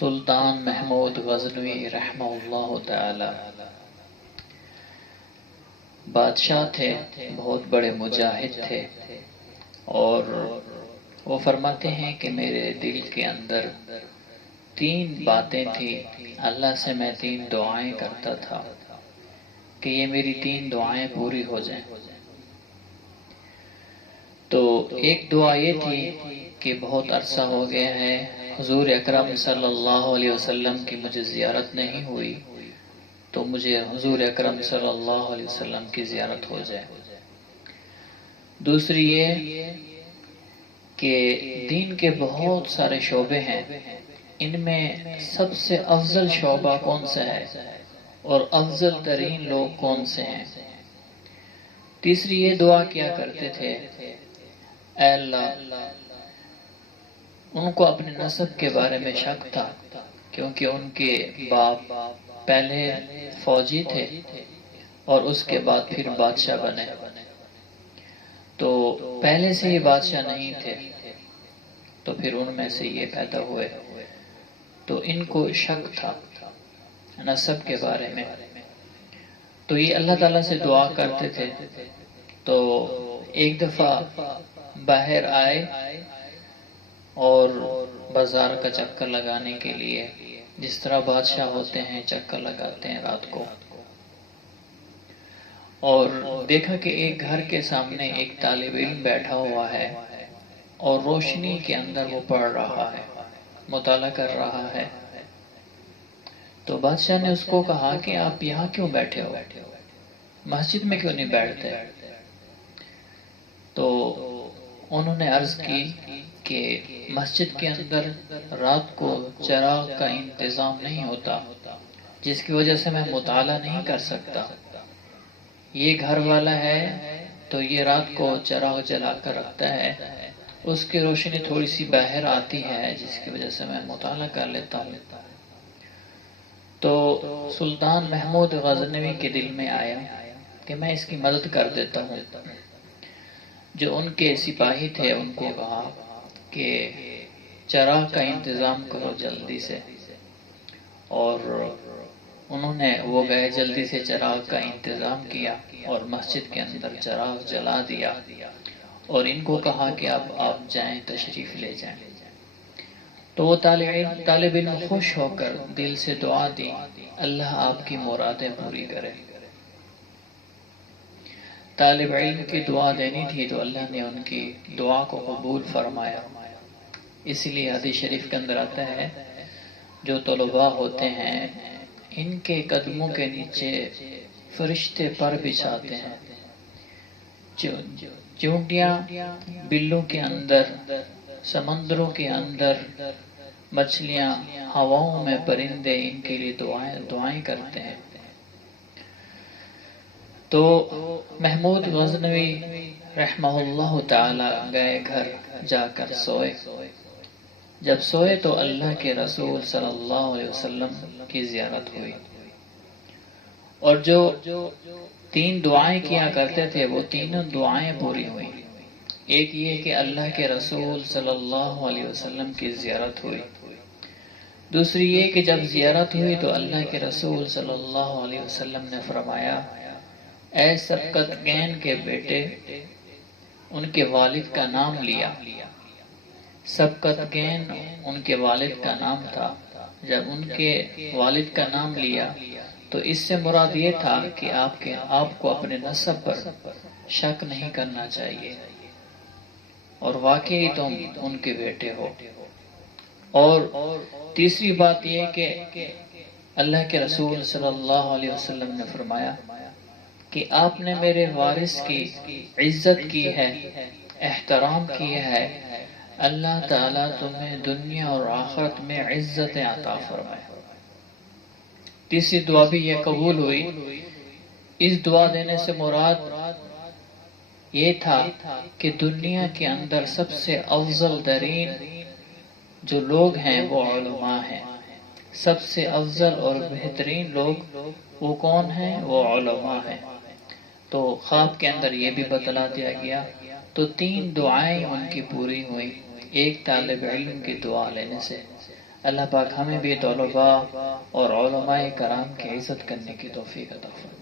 سلطان محمود غزنوی رحمہ اللہ تعالی بادشاہ تھے، بہت بڑے مجاہد تھے، اور وہ فرماتے ہیں کہ میرے دل کے اندر 3 باتیں تھیں، اللہ سے میں 3 دعائیں کرتا تھا کہ یہ میری 3 دعائیں پوری ہو جائیں۔ تو ایک دعا یہ تھی کہ بہت عرصہ ہو گیا ہے حضور اکرم صلی اللہ علیہ وسلم کی مجھے زیارت نہیں ہوئی، تو مجھے حضور اکرم صلی اللہ علیہ وسلم کی زیارت ہو جائے۔ دوسری یہ کہ دین کے بہت سارے شعبے ہیں، ان میں سب سے افضل شعبہ کون سا ہے اور افضل ترین لوگ کون سے ہیں۔ تیسری یہ دعا کیا کرتے تھے، اے اللہ، ان کو اپنے نسب کے بارے میں شک تھا کیونکہ ان کے باپ پہلے فوجی تھے اور اس کے بعد پھر بادشاہ بنے، تو پہلے سے ہی بادشاہ نہیں تھے، تو پھر ان میں سے یہ پیدا ہوئے، تو ان کو شک تھا نسب کے بارے میں، تو یہ اللہ تعالیٰ سے دعا کرتے تھے۔ تو ایک دفعہ باہر آئے اور بازار کا چکر لگانے کے لیے، جس طرح بادشاہ ہوتے ہیں چکر لگاتے ہیں رات کو، اور دیکھا کہ ایک گھر کے سامنے ایک طالب علم بیٹھا ہوا ہے اور روشنی کے اندر وہ پڑھ رہا ہے، مطالعہ کر رہا ہے۔ تو بادشاہ نے اس کو کہا کہ آپ یہاں کیوں بیٹھے ہو، مسجد میں کیوں نہیں بیٹھتے؟ تو انہوں نے عرض کی کہ مسجد کے اندر رات کو چراغ کا انتظام نہیں ہوتا، جس کی وجہ سے میں مطالعہ نہیں کر سکتا۔ یہ گھر والا ہے تو یہ رات کو چراغ جلا کر رکھتا ہے، اس کی روشنی تھوڑی سی باہر آتی ہے جس کی وجہ سے میں مطالعہ کر لیتا ہوں۔ تو سلطان محمود غزنوی کے دل میں آیا کہ میں اس کی مدد کر دیتا ہوں۔ جو ان کے سپاہی تھے ان کو کہا کہ چراغ کا انتظام کرو جلدی سے، اور انہوں نے وہ گئے جلدی سے چراغ کا انتظام کیا اور مسجد کے اندر چراغ جلا دیا، اور ان کو کہا کہ اب آپ جائیں، تشریف لے جائیں۔ تو وہ طالب علم خوش ہو کر دل سے دعا دی، اللہ آپ کی مرادیں پوری کرے۔ طالب علم کی دعا دینی تھی تو اللہ نے ان کی دعا کو قبول فرمایا۔ اس لیے حدیث شریف کے اندر آتا ہے، جو طلباء ہوتے ہیں ان کے قدموں کے نیچے فرشتے پر بچھاتے ہیں، چونٹیاں بلوں کے اندر، سمندروں کے اندر مچھلیاں، ہواؤں میں پرندے ان کے لیے دعائیں کرتے ہیں۔ تو محمود غزنوی رحمہ اللہ تعالی گئے گھر، جا کر سوئے۔ جب سوئے تو اللہ کے رسول صلی اللہ علیہ وسلم کی زیارت ہوئی، اور جو 3 دعائیں کیا کرتے تھے وہ تینوں دعائیں پوری ہوئیں۔ ایک یہ کہ اللہ کے رسول صلی اللہ علیہ وسلم کی زیارت ہوئی، دوسری یہ کہ جب زیارت ہوئی تو اللہ کے رسول صلی اللہ علیہ وسلم نے فرمایا، اے سبقت گین کے بیٹے، ان کے والد کا نام لیا۔ سبقت گین ان کے والد کا نام تھا۔ جب ان کے والد کا نام لیا تو اس سے مراد یہ تھا کہ آپ کو اپنے نسب پر شک نہیں کرنا چاہیے، اور واقعی تم ان کے بیٹے ہو۔ اور تیسری بات یہ کہ اللہ کے رسول صلی اللہ علیہ وسلم نے فرمایا کہ آپ نے میرے وارث کی عزت کی ہے، احترام کیا ہے، اللہ تعالیٰ تمہیں دنیا اور آخرت میں عزت عطا فرمائے۔ تیسری دعا بھی یہ قبول ہوئی۔ اس دعا دینے سے مراد یہ تھا کہ دنیا کے اندر سب سے افضل ترین جو لوگ ہیں وہ علماء ہیں، سب سے افضل اور بہترین لوگ وہ کون ہیں؟ وہ علماء ہیں۔ تو خواب کے اندر یہ بھی بتلا دیا گیا، تو 3 دعائیں ان کی پوری ہوئی، ایک طالب علم کی دعا لینے سے، اللہ پاک ہمیں بھی طلباء اور علماء کرام کی عزت کرنے کی توفیق عطا فرمائے۔